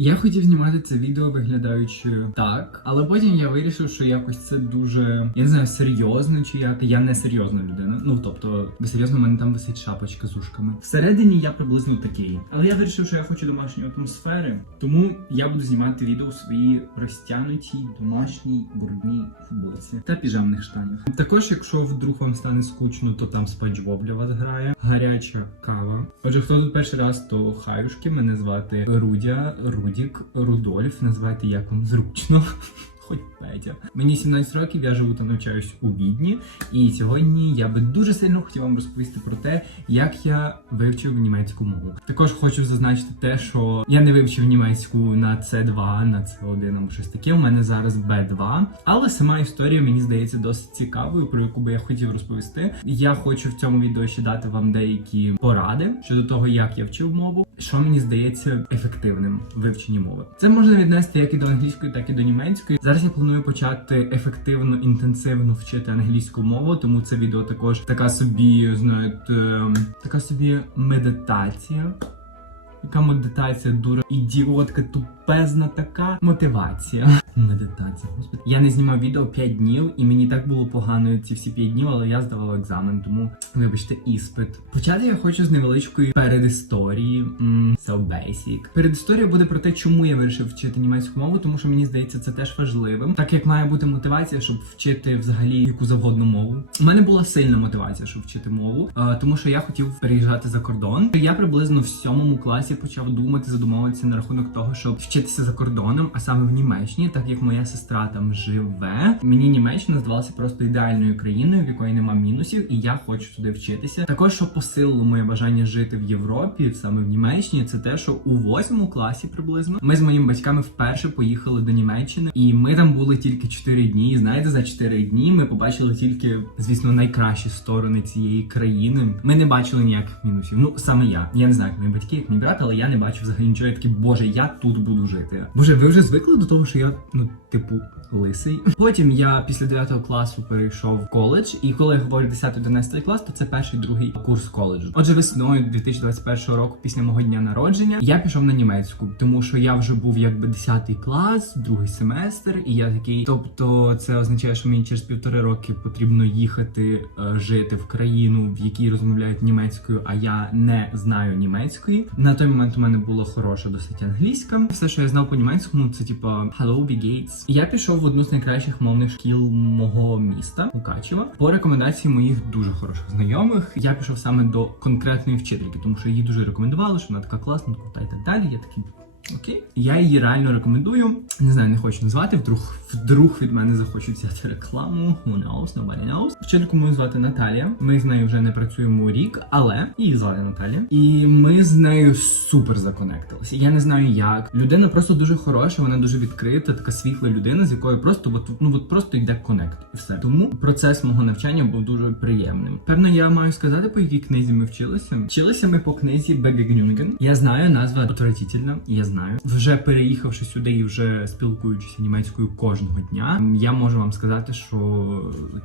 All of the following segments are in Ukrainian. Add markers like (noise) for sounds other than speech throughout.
Я хотів знімати це відео виглядаючи так, але потім я вирішив, що якось це дуже я не знаю, серйозно чи як. Я не серйозна людина. Ну тобто, ви серйозно, в мене там висить шапочка з ушками. Всередині я приблизно такий. Але я вирішив, що я хочу домашньої атмосфери, тому я буду знімати відео у своїй розтянутій домашній брудній футболці та піжамних штанях. Також, якщо вдруг вам стане скучно, то там спанч для вас грає. Гаряча кава. Отже, хто тут перший раз, то хаюшки. Мене звати Рудя, Рудік, Рудольф. Називайте як вам зручно. Хоч Петя. Мені 17 років, я живу та навчаюсь у Відні. І сьогодні я би дуже сильно хотів вам розповісти про те, як я вивчив німецьку мову. Також хочу зазначити те, що я не вивчив німецьку на C2, на C1 або щось таке. У мене зараз B2. Але сама історія мені здається досить цікавою, про яку би я хотів розповісти. Я хочу в цьому відео ще дати вам деякі поради щодо того, як я вчив мову, що мені здається ефективним в вивченні мови. Це можна віднести як і до англійської, так і до німецької. Зараз я планую почати ефективно, інтенсивно вчити англійську мову, тому це відео також така собі, знаєте, така собі медитація. Яка медитація дура ідіотка, тупезна така мотивація. Медитація, господи. Я не знімав відео 5 днів, і мені так було погано ці всі 5 днів, але я здавав екзамен, тому вибачте, іспит. Почати я хочу з невеличкої передісторії. М, So basic. Передісторія буде про те, чому я вирішив вчити німецьку мову, тому що мені здається, це теж важливим. Так як має бути мотивація, щоб вчити взагалі яку завгодно мову. У мене була сильна мотивація, щоб вчити мову, е, тому що я хотів переїжджати за кордон. Я приблизно в сьомому класі почав думати, задумуватися на рахунок того, щоб вчитися за кордоном, а саме в Німеччині, так як моя сестра там живе. Мені Німеччина здавалася просто ідеальною країною, в якої нема мінусів, і я хочу туди вчитися. Також що посилило моє бажання жити в Європі, саме в Німеччині, це те, що у восьмому класі приблизно ми з моїми батьками вперше поїхали до Німеччини, і ми там були тільки 4 дні. І знаєте, за 4 дні ми побачили тільки, звісно, найкращі сторони цієї країни. Ми не бачили ніяких мінусів. Ну саме я. Я не знаю, як мої батьки, як мій брат, але я не бачив взагалі нічого. Я такий, боже, я тут буду жити. Боже, ви вже звикли до того, що я ну, типу, лисий. Потім я після 9 класу перейшов в коледж, і коли я говорю 10-11 клас, то це перший другий курс коледжу. Отже, весною 2021 року, після мого дня народження, я пішов на німецьку, тому що я вже був якби 10 клас, другий семестр, і я такий. Тобто, це означає, що мені через півтори роки потрібно їхати е, жити в країну, в якій розмовляють німецькою, а я не знаю німецької. На момент у мене була хороша досить англійська. Все, що я знав по німецькому, це типа Hello, wie gates. Я пішов в одну з найкращих мовних шкіл мого міста Мукачева. По рекомендації моїх дуже хороших знайомих. Я пішов саме до конкретної вчительки, тому що її дуже рекомендували, що вона така класна, крута і так далі. Я такий. Окей, я її реально рекомендую. Не знаю, не хочу назвати. Вдруг вдруг від мене захочуть взяти рекламу. Who knows, nobody knows. Вчительку мою звати Наталія. Ми з нею вже не працюємо рік, але її звати Наталія. І ми з нею супер законектилися. Я не знаю як. Людина просто дуже хороша, вона дуже відкрита, така світла людина, з якою просто от, ну от просто йде конект. І все. Тому процес мого навчання був дуже приємним. Певно, я маю сказати, по якій книзі ми вчилися. Вчилися ми по книзі Бегегнюнген. Я знаю, назва отвратительна, я знаю. Вже переїхавши сюди і вже спілкуючися німецькою кожного дня, я можу вам сказати, що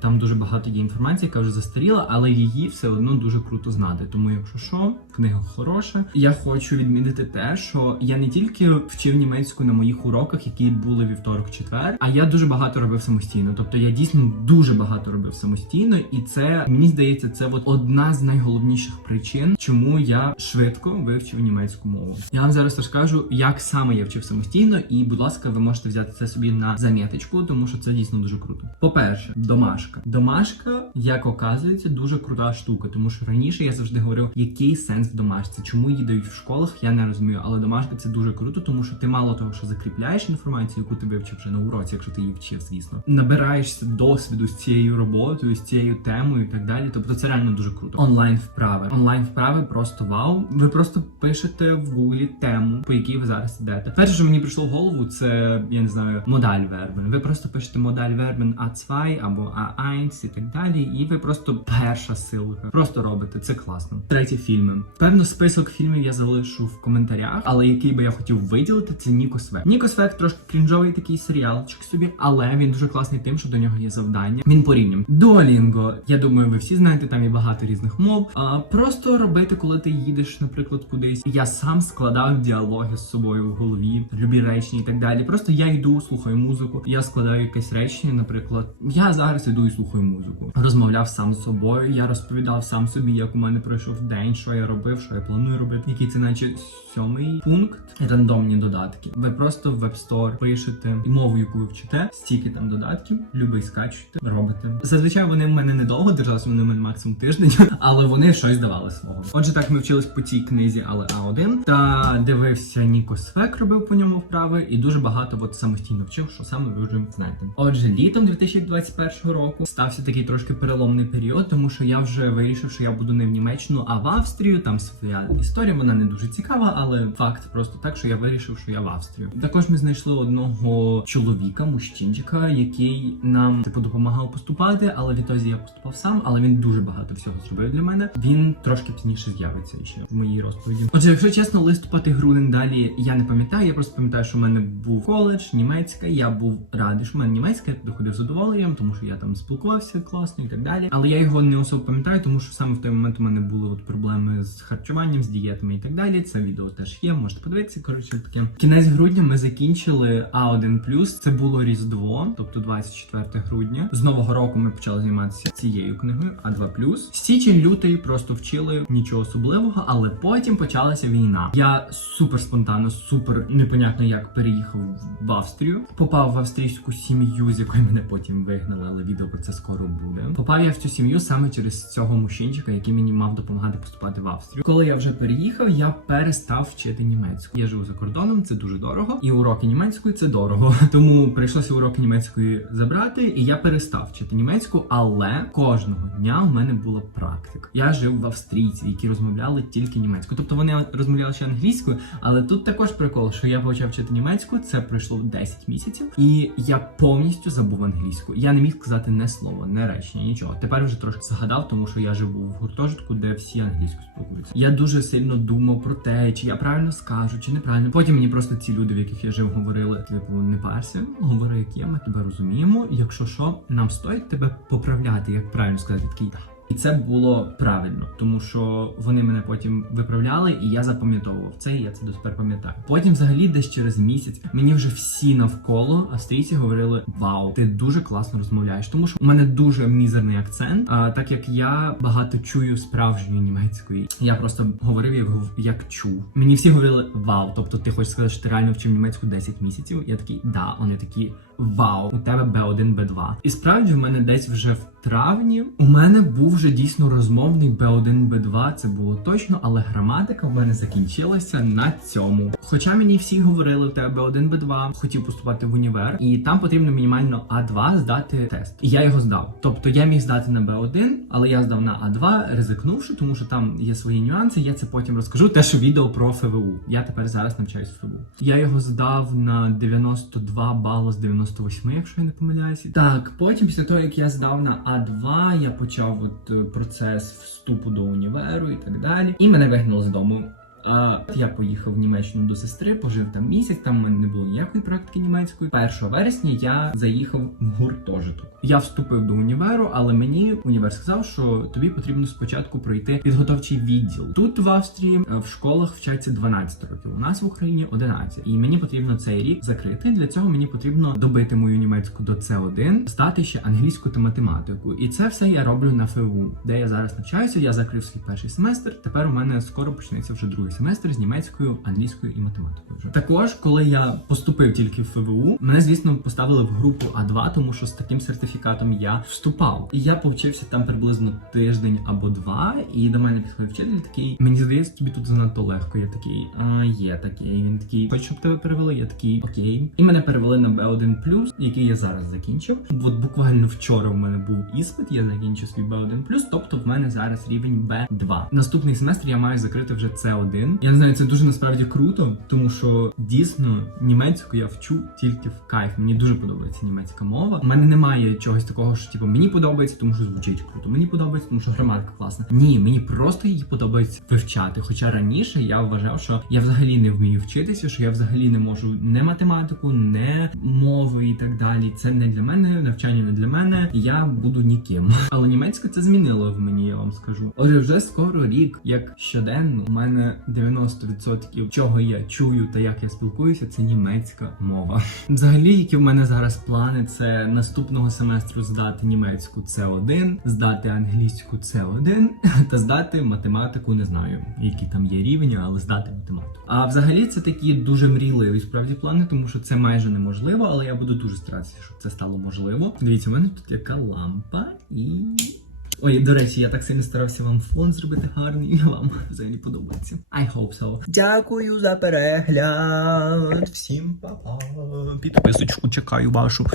там дуже багато є інформації, яка вже застаріла, але її все одно дуже круто знати. Тому, якщо що, книга хороша. Я хочу відмітити те, що я не тільки вчив німецьку на моїх уроках, які були вівторок-четвер, а я дуже багато робив самостійно. Тобто я дійсно дуже багато робив самостійно, і це мені здається, це от одна з найголовніших причин, чому я швидко вивчив німецьку мову. Я вам зараз розкажу, як саме я вчив самостійно, і будь ласка, ви можете взяти це собі на заміточку, тому що це дійсно дуже круто. По-перше, домашка. Домашка, як оказується, дуже крута штука, тому що раніше я завжди говорив, який сенс в домашці, чому її дають в школах, я не розумію. Але домашка це дуже круто, тому що ти мало того, що закріпляєш інформацію, яку ти вивчив вже на уроці, якщо ти її вчив, звісно, набираєшся досвіду з цією роботою, з цією темою і так далі. Тобто це реально дуже круто. Онлайн вправи. Онлайн вправи просто вау. Ви просто пишете в гуглі тему, по якій ви зараз ідете. Перше, що мені прийшло в голову, це я не знаю, модаль вербен. Ви просто пишете модаль вербен А2 або А1 і так далі. І ви просто перша силка. Просто робите. Це класно. Треті фільми. Певно, список фільмів я залишу в коментарях, але який би я хотів виділити, це Нікос Век. Нікос Век трошки крінжовий такий серіалчик собі, але він дуже класний тим, що до нього є завдання. Він по рівням. Duolingo, я думаю, ви всі знаєте, там є багато різних мов. А просто робити, коли ти їдеш, наприклад, кудись. Я сам складав діалоги з собою в голові, любі речення і так далі. Просто я йду, слухаю музику, я складаю якесь речення. Наприклад, я зараз іду і слухаю музику. Розмовляв сам з собою. Я розповідав сам собі, як у мене пройшов день, що я робив, що я планую робити. Який це, наче сьомий пункт. Рандомні додатки. Ви просто в App Store пишете мову, яку ви вчите, стільки там додатків, любий скачуєте, робите. Зазвичай вони в мене недовго держалися, вони в мене максимум тиждень, (laughs) але вони щось давали свого. Отже, так ми вчились по цій книзі, але А1. Та дивився Ніко Свек, робив по ньому вправи, і дуже багато от самостійно вчив, що саме ви вже знаєте. Отже, літом 2021 року стався такий трошки переломний період, тому що я вже вирішив, що я буду не в Німеччину, а в Австрію. Там своя історія, вона не дуже цікава, але факт просто так, що я вирішив, що я в Австрію. Також ми знайшли одного чоловіка, мужчинчика, який нам типу допомагав поступати, але відтоді я поступав сам, але він дуже багато всього зробив для мене. Він трошки пізніше з'явиться ще в моїй розповіді. Отже, якщо чесно, листопад і грудень далі я не пам'ятаю. Я просто пам'ятаю, що в мене був коледж, німецька. Я був радий, що в мене німецька, я туди з задоволенням, тому що я там спілкувався класно і так далі. Але я його не особо пам'ятаю, тому що саме в той момент у мене були от проблеми з харчуванням, з дієтами і так далі. Це відео теж є. Можете подивитися. Коротше, таке кінець грудня ми закінчили А1+. Це було Різдво, тобто 24 грудня. З нового року ми почали займатися цією книгою А2+. Січень, лютий просто вчили нічого особливого, але потім почалася війна. Я супер спонтанно, супер непонятно як переїхав в Австрію. Попав в австрійську сім'ю, з якої мене потім вигнали, але відео про це скоро буде. Попав я в цю сім'ю саме через цього мужчинчика, який мені мав допомагати поступати в Австрію. Коли я вже переїхав, я перестав вчити німецьку. Я живу за кордоном, це дуже дорого, і уроки німецької це дорого. (laughs) Тому прийшлося уроки німецької забрати, і я перестав вчити німецьку, але кожного дня у мене була практика. Я жив в австрійці, які розмовляли тільки німецькою. Тобто вони розмовляли ще англійською, але тут також прикол, що я почав вчити німецьку. Це пройшло 10 місяців, і я повністю забув англійську. Я не міг сказати не слово, не речення, нічого. Тепер вже трошки згадав, тому що я живу в гуртожитку, де всі англійською спілкуються. Я дуже сильно думав про те, чи я правильно скажу, чи неправильно. Потім мені просто ці люди, в яких я жив, говорили: типу, не парся, говори, як є, ми тебе розуміємо. Якщо що, нам стоїть тебе поправляти, як правильно сказати, такий так. І це було правильно, тому що вони мене потім виправляли, і я запам'ятовував це. І я це дотепер пам'ятаю. Потім, взагалі, десь через місяць мені вже всі навколо австрійці говорили: Вау, ти дуже класно розмовляєш, тому що у мене дуже мізерний акцент. А так як я багато чую справжньої німецької, я просто говорив як, як чув. Мені всі говорили Вау, тобто ти хочеш сказати, що ти реально вчив німецьку 10 місяців. Я такий, да, вони такі. Вау, у тебе B1, B2. І справді в мене десь вже в травні у мене був вже дійсно розмовний B1, B2, це було точно, але граматика в мене закінчилася на цьому. Хоча мені всі говорили, в тебе B1, B2, хотів поступати в універ, і там потрібно мінімально А2 здати тест. І я його здав. Тобто я міг здати на B1, але я здав на А2, ризикнувши, тому що там є свої нюанси. Я це потім розкажу. Те, що відео про ФВУ. Я тепер зараз навчаюсь в ФВУ. Я його здав на 92 бали з 98, якщо я не помиляюся. Так, потім після того, як я здав на А2, я почав от е, процес вступу до універу і так далі. І мене вигнали з дому. А я поїхав в Німеччину до сестри, пожив там місяць. Там в мене не було ніякої практики німецької. 1 вересня я заїхав в гуртожиток. Я вступив до універу, але мені універ сказав, що тобі потрібно спочатку пройти підготовчий відділ. Тут в Австрії е, в школах вчаться 12 років. У нас в Україні 11. І мені потрібно цей рік закрити. Для цього мені потрібно добити мою німецьку до С1, стати ще англійську та математику. І це все я роблю на ФВУ, де я зараз навчаюся. Я закрив свій перший семестр. Тепер у мене скоро почнеться вже другий семестр з німецькою, англійською і математикою. Вже також, коли я поступив тільки в ФВУ, мене звісно поставили в групу А2, тому що з таким сертифікатом я вступав. І я повчився там приблизно тиждень або два. І до мене підходив вчитель такий. Мені здається, тобі тут занадто легко. Я такий, а є таке. І Він такий, хочеш, щоб тебе перевели? Я такий окей. І мене перевели на B1+, який я зараз закінчив. От буквально вчора в мене був іспит. Я закінчив свій B1+, тобто в мене зараз рівень B2. Наступний семестр я маю закрити вже C1. Я знаю, це дуже насправді круто, тому що дійсно німецьку я вчу тільки в кайф. Мені дуже подобається німецька мова. У мене немає чогось такого, що типу мені подобається, тому що звучить круто. Мені подобається, тому що граматика класна. Ні, мені просто її подобається вивчати. Хоча раніше я вважав, що я взагалі не вмію вчитися, що я взагалі не можу не математику, не мови і так далі. Це не для мене, навчання не для мене. Я буду ніким. (laughs) Але німецька це змінило в мені, я вам скажу. Отже, вже скоро рік, як щоденно, у мене 90% чого я чую та як я спілкуюся, це німецька мова. Взагалі, які в мене зараз плани, це наступного семестру здати німецьку С1, здати англійську С1 (laughs) та здати математику, не знаю, які там є рівні, але здати математику. А взагалі це такі дуже мрійливі справді плани, тому що це майже неможливо, але я буду дуже старатися, щоб це стало можливо. Дивіться, у мене тут яка лампа і. Ой, до речі, я так сильно старався вам фон зробити гарний, і (laughs) вам взагалі подобається. I hope so. Дякую за перегляд. Всім па-па. Підписочку чекаю вашу.